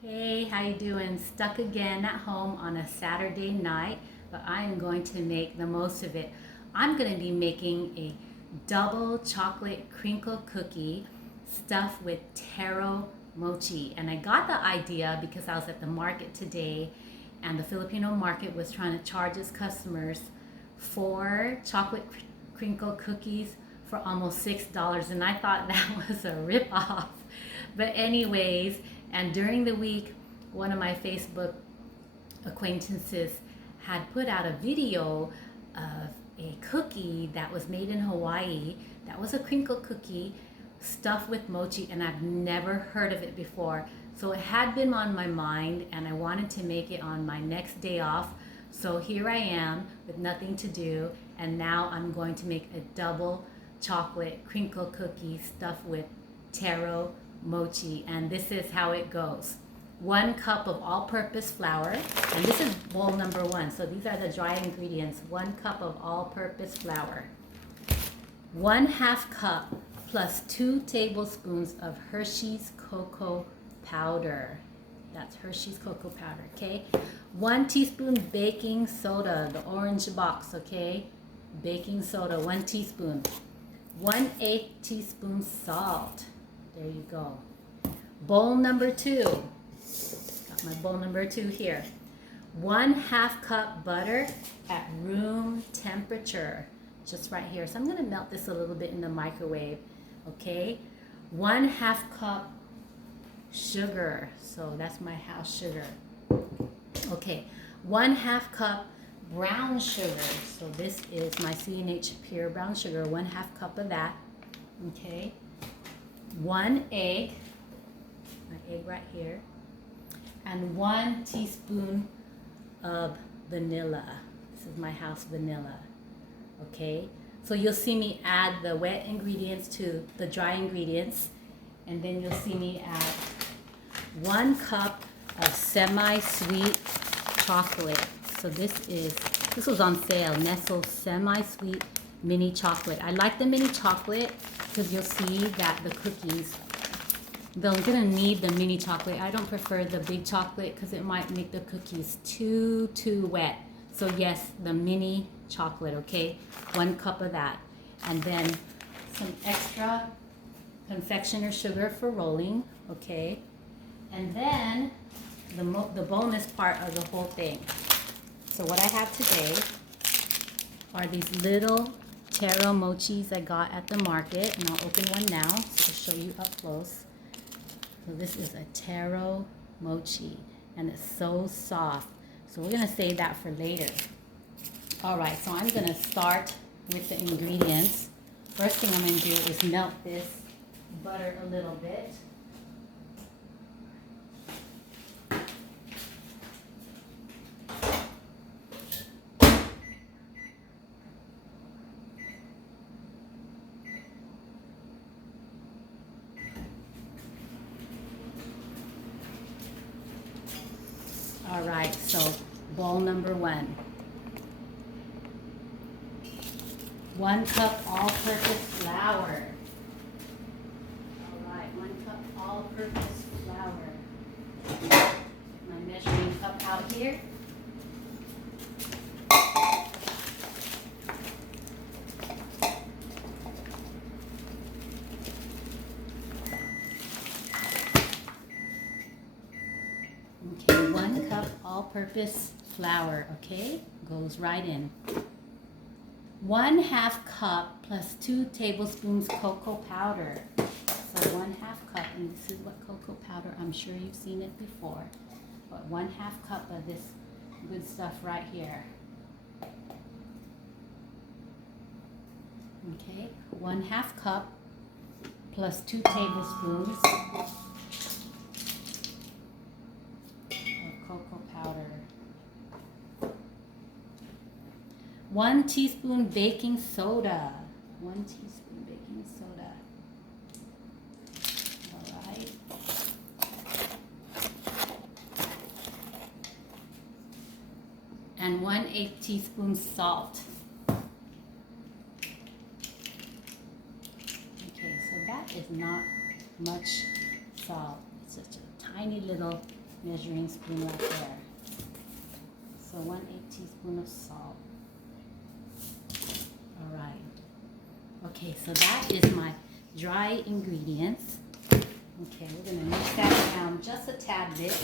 Hey, how you doing? Stuck again at home on a Saturday night, but I am going to make the most of it. I'm going to be making a double chocolate crinkle cookie stuffed with taro mochi. And I got the idea because I was at the market today and the Filipino market was trying to charge its customers for crinkle cookies for almost $6. And I thought that was a rip-off. But anyways, and during the week, one of my Facebook acquaintances had put out a video of a cookie that was made in Hawaii. That was a crinkle cookie stuffed with mochi, and I've never heard of it before. So it had been on my mind, and I wanted to make it on my next day off. So here I am with nothing to do, and now I'm going to make a double chocolate crinkle cookie stuffed with taro mochi, and this is how it goes. 1 cup of all-purpose flour, and this is bowl number 1, so these are the dry ingredients. 1 cup of all-purpose flour, 1/2 cup plus 2 tablespoons of Hershey's cocoa powder. That's Hershey's cocoa powder, okay? 1 teaspoon baking soda, the orange box, okay? Baking soda, 1 teaspoon. 1/8 teaspoon salt. There you go. Bowl number 2. Got my bowl number 2 here. 1/2 cup butter at room temperature. Just right here. So I'm going to melt this a little bit in the microwave. Okay. 1/2 cup sugar. So that's my house sugar. Okay. 1/2 cup brown sugar. So this is my C&H pure brown sugar. 1/2 cup of that. Okay. 1 egg, my egg right here, and 1 teaspoon of vanilla. This is my house vanilla. Okay, so you'll see me add the wet ingredients to the dry ingredients, and then you'll see me add 1 cup of semi-sweet chocolate. So this was on sale, Nestle semi-sweet mini chocolate. I like the mini chocolate because you'll see that the cookies, they're gonna need the mini chocolate. I don't prefer the big chocolate because it might make the cookies too wet. So yes, the mini chocolate, okay? 1 cup of that. And then some extra confectioner sugar for rolling, okay? And then the bonus part of the whole thing. So what I have today are these little taro mochis I got at the market, and I'll open one now to show you up close. So this is a taro mochi, and it's so soft. So we're gonna save that for later. All right, so I'm gonna start with the ingredients. First thing I'm gonna do is melt this butter a little bit. All right, so bowl number 1. 1 cup all-purpose flour. All right, 1 cup all-purpose flour. My measuring cup out here. Okay, 1 cup all-purpose flour, okay? Goes right in. 1/2 cup plus 2 tablespoons cocoa powder. So 1/2 cup, and this is what cocoa powder, I'm sure you've seen it before. But 1/2 cup of this good stuff right here. Okay, 1/2 cup plus 2 tablespoons cocoa powder. 1 teaspoon baking soda. 1 teaspoon baking soda. All right. And 1/8 teaspoon salt. Okay, so that is not much salt. It's such a tiny little measuring spoon right there. So 1/8 teaspoon of salt. All right. Okay, so that is my dry ingredients. Okay, we're gonna mix that down just a tad bit.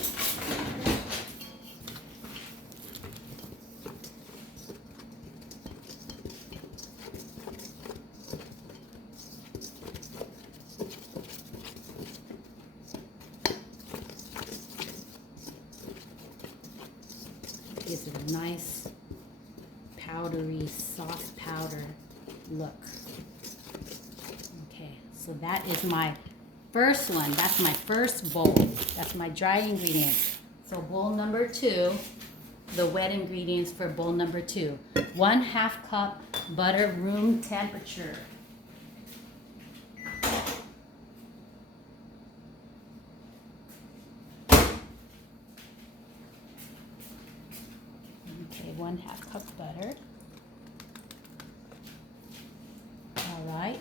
Gives it a nice powdery, soft powder look. Okay, so that is my first one. That's my first bowl. That's my dry ingredients. So bowl number 2, the wet ingredients for bowl number 2. 1/2 cup butter, room temperature. Okay, 1/2 cup butter. All right.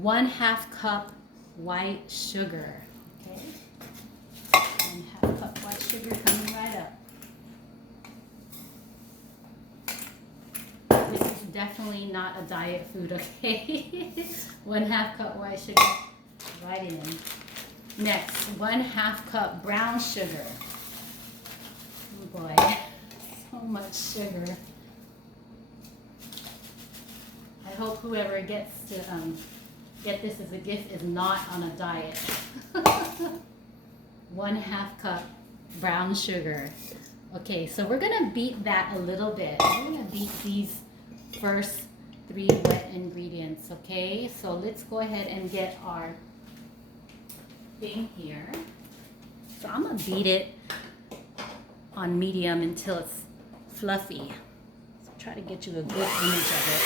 1/2 cup white sugar. Okay. 1/2 cup white sugar coming right up. This is definitely not a diet food, okay? 1/2 cup white sugar right in. Next, 1/2 cup brown sugar. Oh boy, so much sugar. I hope whoever gets to get this as a gift is not on a diet. 1/2 cup brown sugar. Okay, so we're gonna beat that a little bit. We're gonna beat these first 3 wet ingredients, okay? So let's go ahead and get our thing here. So I'm gonna beat it on medium until it's fluffy. So try to get you a good image of it.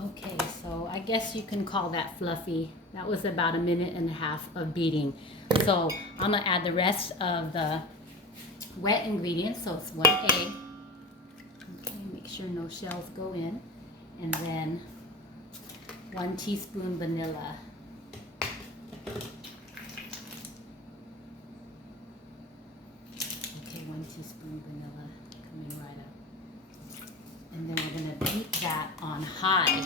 Okay, so I guess you can call that fluffy. That was about 1.5 minutes of beating. So I'm gonna add the rest of the wet ingredients. So it's 1 egg. Okay, make sure no shells go in. And then 1 teaspoon vanilla. Okay, 1 teaspoon vanilla coming right up. And then we're going to beat that on high.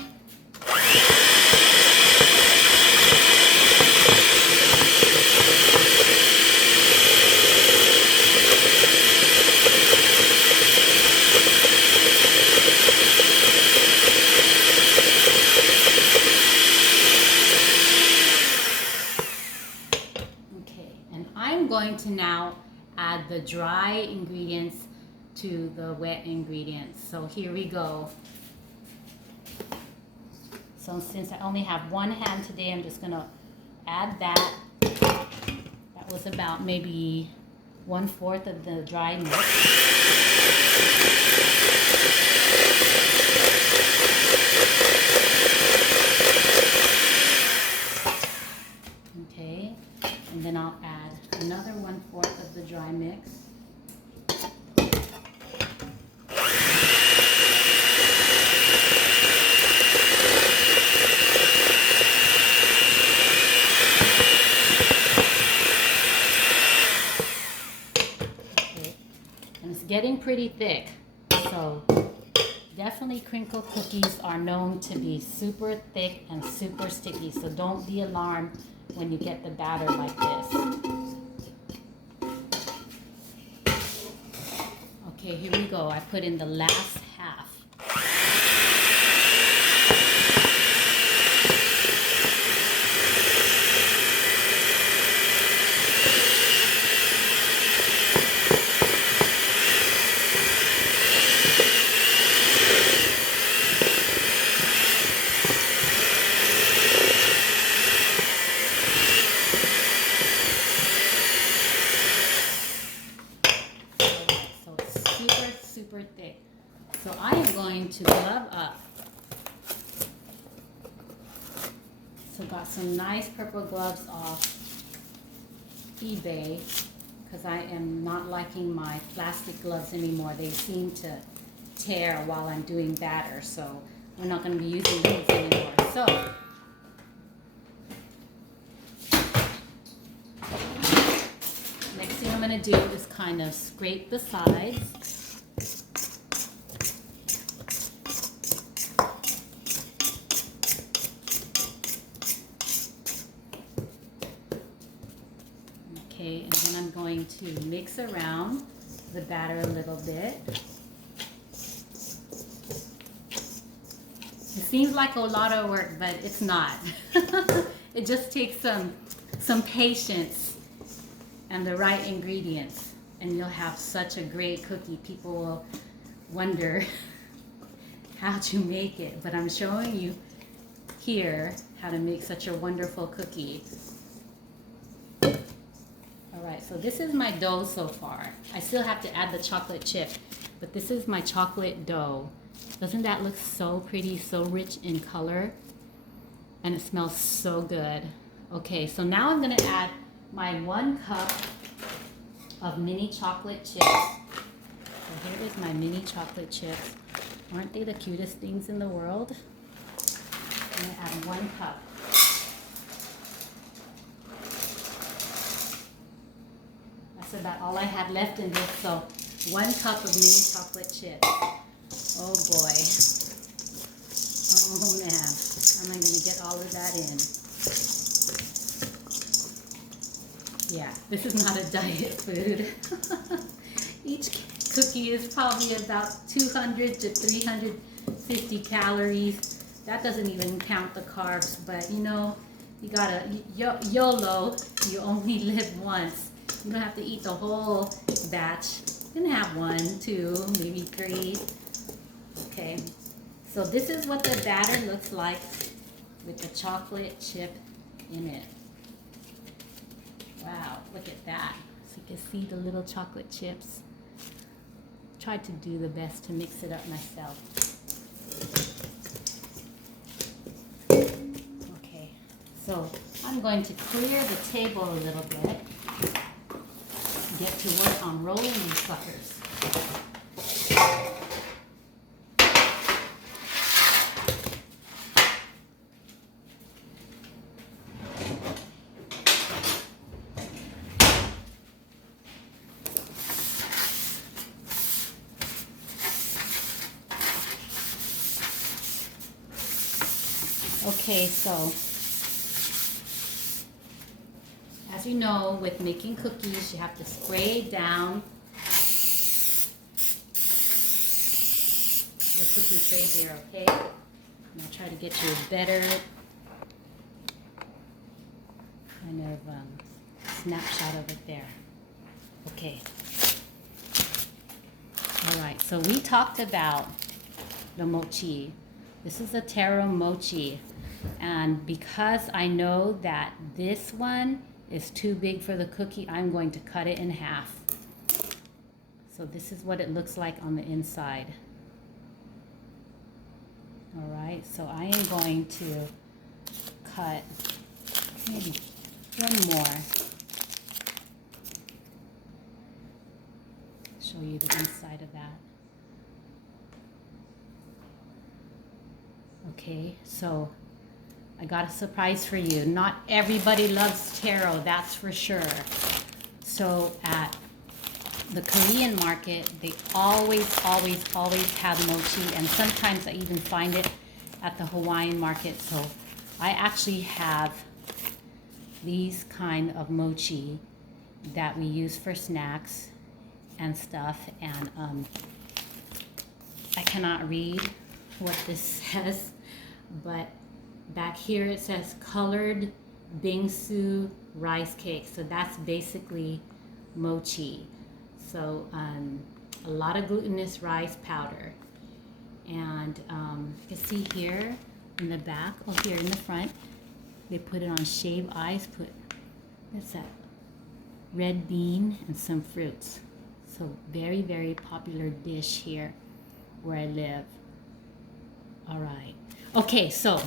Okay, and I'm going to now add the dry ingredients to the wet ingredients. So here we go. So since I only have one hand today, I'm just gonna add that. That was about maybe 1/4 of the dry mix. Okay, and then I'll add another 1/4 of the dry mix. Getting pretty thick, so definitely crinkle cookies are known to be super thick and super sticky, so don't be alarmed when you get the batter like this. Okay, here we go. I put in the last half. So I am going to glove up. So got some nice purple gloves off eBay because I am not liking my plastic gloves anymore. They seem to tear while I'm doing batter, so we're not going to be using these anymore. So next thing I'm going to do is kind of scrape the sides. Okay, and then I'm going to mix around the batter a little bit. It seems like a lot of work, but it's not. It just takes some patience and the right ingredients, and you'll have such a great cookie. People will wonder how'd you make it, but I'm showing you here how to make such a wonderful cookie. Alright, so this is my dough so far. I still have to add the chocolate chip, but this is my chocolate dough. Doesn't that look so pretty, so rich in color? And it smells so good. Okay, so now I'm going to add my 1 cup of mini chocolate chips. So here is my mini chocolate chips. Aren't they the cutest things in the world? I'm going to add 1 cup. That's about all I had left in this, so 1 cup of mini chocolate chips. Oh boy. Oh man. How am I going to get all of that in? Yeah, this is not a diet food. Each cookie is probably about 200 to 350 calories. That doesn't even count the carbs, but you know, you gotta, YOLO, you only live once. You don't have to eat the whole batch. You can have 1, 2, maybe 3. Okay, so this is what the batter looks like with the chocolate chip in it. Wow, look at that. So you can see the little chocolate chips. Tried to do the best to mix it up myself. Okay, so I'm going to clear the table a little bit. Get to work on rolling these suckers. Okay, so as you know, with making cookies, you have to spray down the cookie tray here, okay? I'm going to try to get you a better kind of snapshot of it there. Okay. Alright, so we talked about the mochi. This is a taro mochi. And because I know that this one is too big for the cookie, I'm going to cut it in half. So this is what it looks like on the inside. Alright, so I am going to cut maybe 1 more. Show you the inside of that. Okay, so I got a surprise for you. Not everybody loves taro, that's for sure. So at the Korean market, they always have mochi, and sometimes I even find it at the Hawaiian market. So I actually have these kind of mochi that we use for snacks and stuff, and I cannot read what this says, but back here it says colored bingsu rice cake. So that's basically mochi. So a lot of glutinous rice powder, and you can see here in the back, oh here in the front, they put it on shaved ice, put, what's that, red bean and some fruits. So very, very popular dish here where I live. All right. Okay, so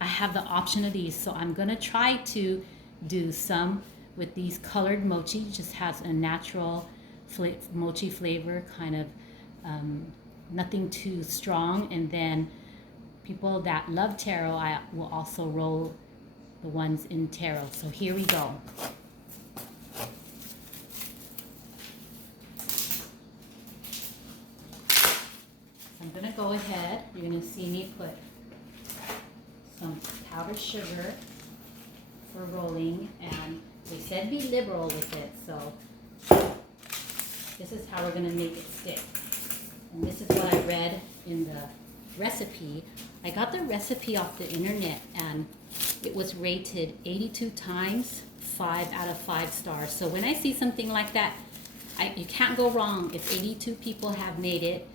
I have the option of these. So I'm gonna try to do some with these colored mochi. It just has a natural mochi flavor, kind of nothing too strong. And then people that love taro, I will also roll the ones in taro. So here we go. I'm gonna go ahead. You're gonna see me put some powdered sugar for rolling, and they said be liberal with it, so this is how we're gonna make it stick. And this is what I read in the recipe. I got the recipe off the internet, and it was rated 82 times, 5 out of 5 stars. So when I see something like that, you can't go wrong. If 82 people have made it,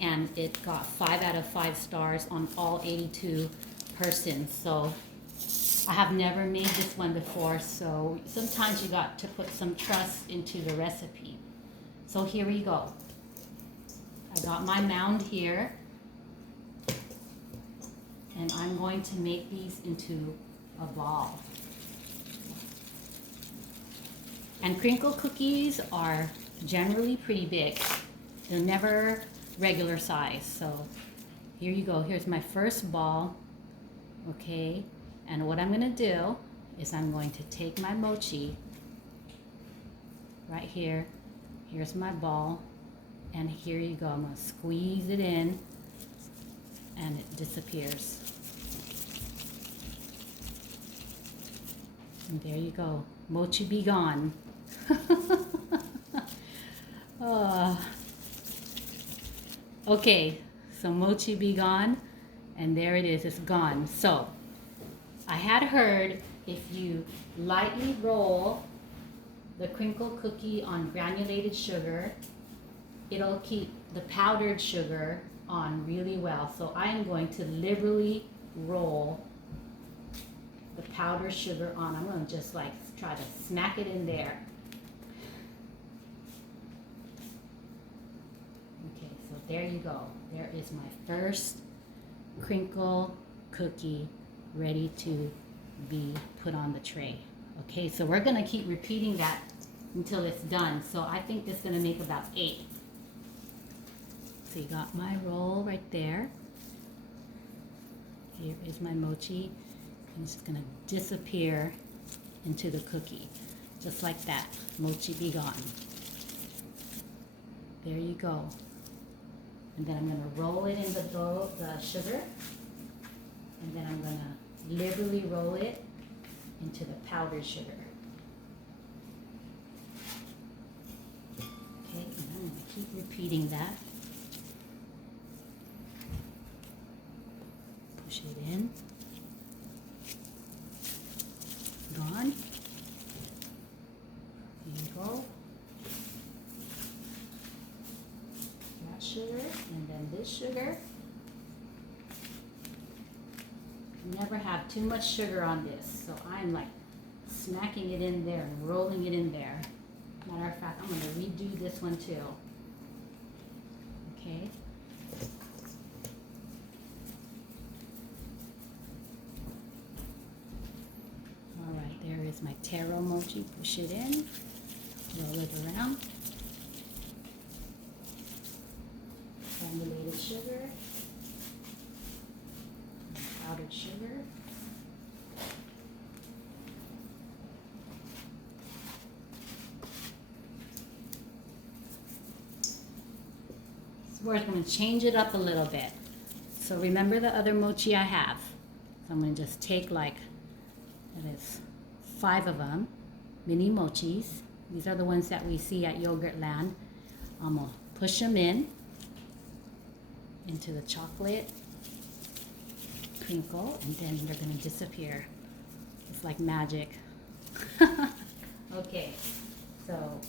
and it got 5 out of 5 stars on all 82 persons. So I have never made this one before, so sometimes you got to put some trust into the recipe. So here we go. I got my mound here, and I'm going to make these into a ball. And crinkle cookies are generally pretty big. They're never regular size. So here you go. Here's my first ball. Okay, and what I'm gonna do is I'm going to take my mochi right here. Here's my ball, and here you go. I'm gonna squeeze it in, and it disappears. And there you go. Mochi be gone. Okay, so mochi be gone, and there it is, it's gone. So I had heard if you lightly roll the crinkle cookie on granulated sugar, it'll keep the powdered sugar on really well. So I am going to liberally roll the powdered sugar on. I'm going to just like try to smack it in there. So there you go. There is my first crinkle cookie ready to be put on the tray. Okay, so we're gonna keep repeating that until it's done. So I think this is gonna make about 8. So you got my roll right there. Here is my mochi, and it's gonna disappear into the cookie. Just like that, mochi be gone. There you go. And then I'm going to roll it in the sugar, and then I'm going to liberally roll it into the powdered sugar. Okay, and I'm going to keep repeating that. Push it in. Gone. There you go. Sugar, and then this sugar. Never have too much sugar on this, so I'm like smacking it in there and rolling it in there. Matter of fact, I'm going to redo this one too. Okay. All right, there is my taro mochi. Push it in, roll it around. Granulated sugar, and powdered sugar. So we're going to change it up a little bit. So remember the other mochi I have. So I'm going to just take like, that is 5 of them, mini mochis. These are the ones that we see at Yogurtland. I'm going to push them into the chocolate crinkle, and then they're going to disappear. It's like magic. Okay, so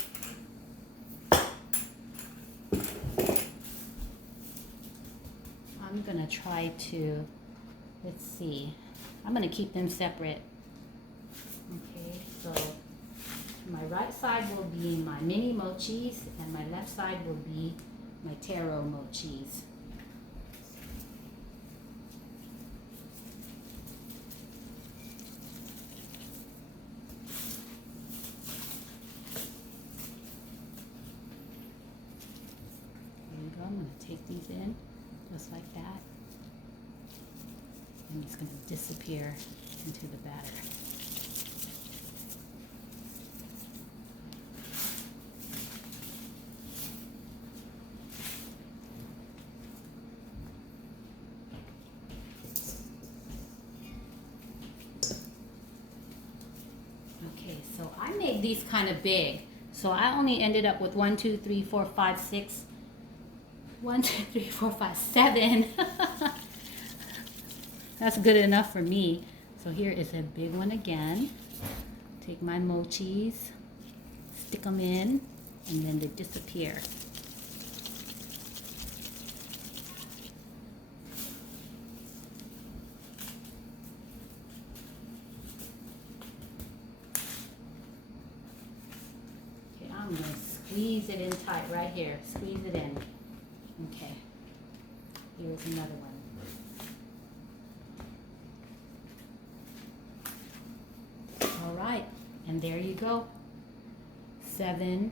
I'm going to try to, let's see, I'm going to keep them separate. Okay, so my right side will be my mini mochis, and my left side will be my taro mochis. Stick these in just like that. And it's going to disappear into the batter. Okay, so I made these kind of big. So I only ended up with 1, 2, 3, 4, 5, 6. 1, 2, 3, 4, 5, 7. That's good enough for me. So here is a big one again. Take my mochis, stick them in, and then they disappear. Okay, I'm going to squeeze it in tight right here. Squeeze it in. Okay, here's another one. All right, and there you go. 7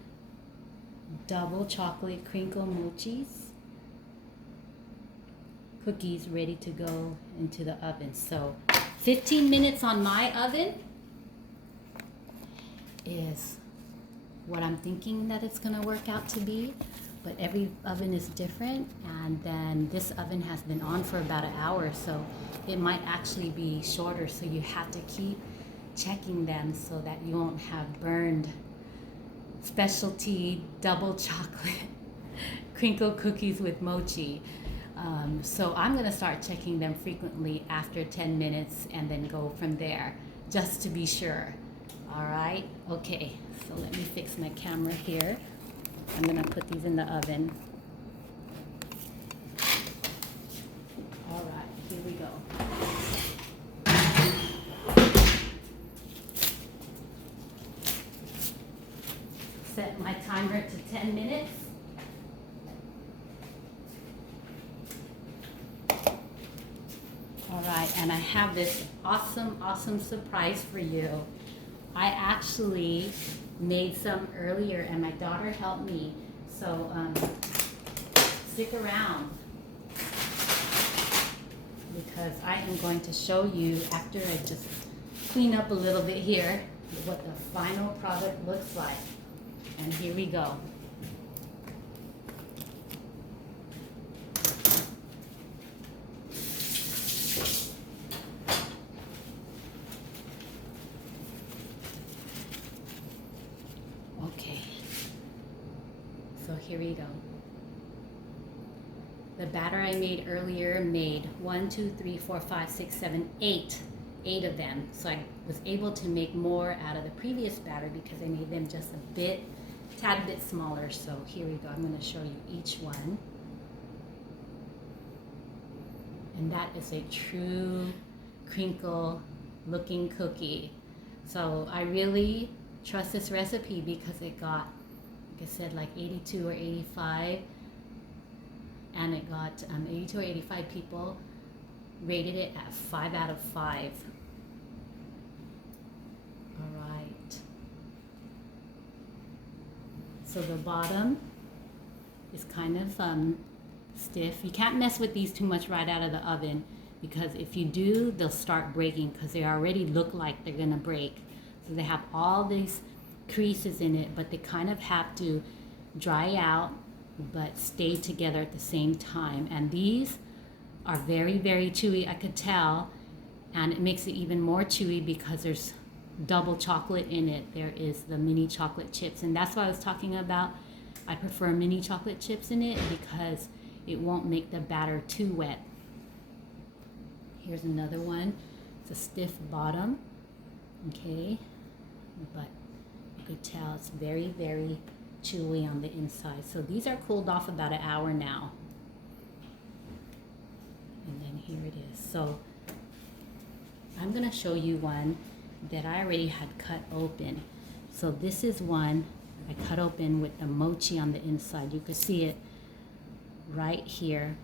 double chocolate crinkle mochis. Cookies ready to go into the oven. So 15 minutes on my oven is what I'm thinking that it's gonna work out to be. But every oven is different, and then this oven has been on for about an hour, so it might actually be shorter, so you have to keep checking them so that you won't have burned specialty double chocolate crinkle cookies with mochi. So I'm gonna start checking them frequently after 10 minutes and then go from there, just to be sure. All right, okay, so let me fix my camera here. I'm gonna put these in the oven. All right, here we go. Set my timer to 10 minutes. All right, and I have this awesome surprise for you. I actually made some earlier and my daughter helped me. So stick around because I am going to show you after I just clean up a little bit here what the final product looks like. And here we go. Okay, so here we go. The batter I made earlier made 1, 2, 3, 4, 5, 6, 7, 8 of them. So I was able to make more out of the previous batter because I made them just a tad bit smaller. So here we go. I'm going to show you each one. And that is a true crinkle looking cookie. So I really trust this recipe because it got, like I said, like 82 or 85, and it got 82 or 85 people rated it at 5 out of 5. All right. So the bottom is kind of stiff. You can't mess with these too much right out of the oven because if you do, they'll start breaking because they already look like they're gonna break. So they have all these creases in it, but they kind of have to dry out but stay together at the same time. And these are very chewy, I could tell, and it makes it even more chewy because there's double chocolate in it. There is the mini chocolate chips, and that's what I was talking about. I prefer mini chocolate chips in it because it won't make the batter too wet. Here's another one. It's a stiff bottom, okay, but you could tell it's very chewy on the inside. So these are cooled off about an hour now. And then here it is. So I'm gonna show you one that I already had cut open. So this is one I cut open with the mochi on the inside. You could see it right here,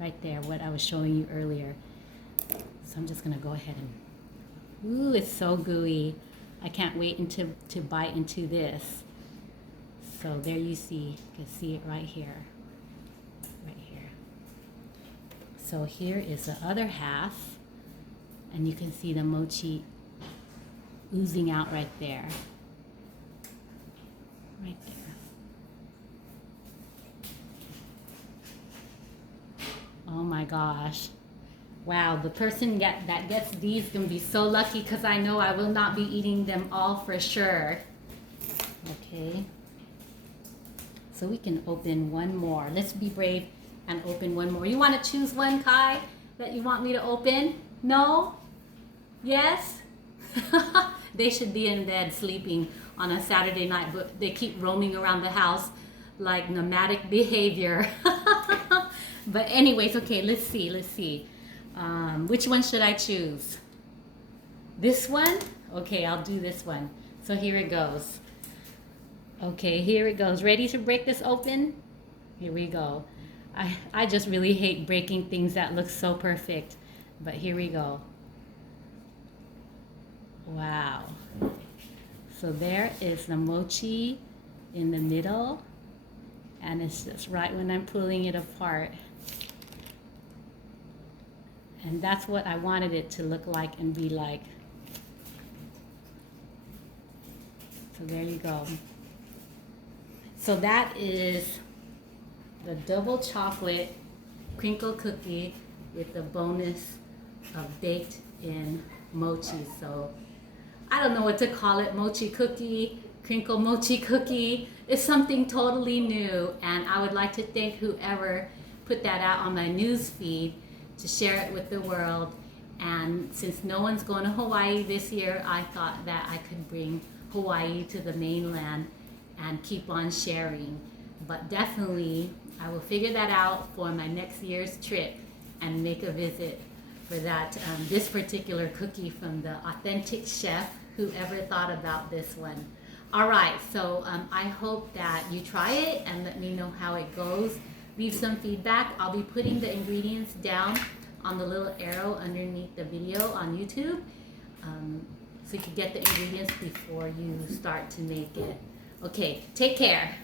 right there, what I was showing you earlier. So I'm just gonna go ahead and, ooh, it's so gooey. I can't wait to bite into this. So there you can see it right here. So here is the other half, and you can see the mochi oozing out right there. Right there. Oh my gosh. Wow, the person that gets these is going to be so lucky because I know I will not be eating them all for sure. Okay. So we can open one more. Let's be brave and open one more. You want to choose one, Kai, that you want me to open? No? Yes? They should be in bed sleeping on a Saturday night, but they keep roaming around the house like nomadic behavior. But anyways, okay, let's see. Which one should I choose? This one? Okay, I'll do this one. So here it goes. Okay, here it goes. Ready to break this open? Here we go. I just really hate breaking things that look so perfect. But here we go. Wow. So there is the mochi in the middle. And it's just right when I'm pulling it apart. And that's what I wanted it to look like and be like. So there you go. So that is the double chocolate crinkle cookie with the bonus of baked in mochi. So I don't know what to call it, mochi cookie, crinkle mochi cookie. It's something totally new, and I would like to thank whoever put that out on my news feed to share it with the world. And since no one's going to Hawaii this year, I thought that I could bring Hawaii to the mainland and keep on sharing. But definitely I will figure that out for my next year's trip and make a visit for that this particular cookie from the authentic chef, whoever thought about this one. All right, so I hope that you try it and let me know how it goes. Leave some feedback. I'll be putting the ingredients down on the little arrow underneath the video on YouTube, so you can get the ingredients before you start to make it. Okay, take care.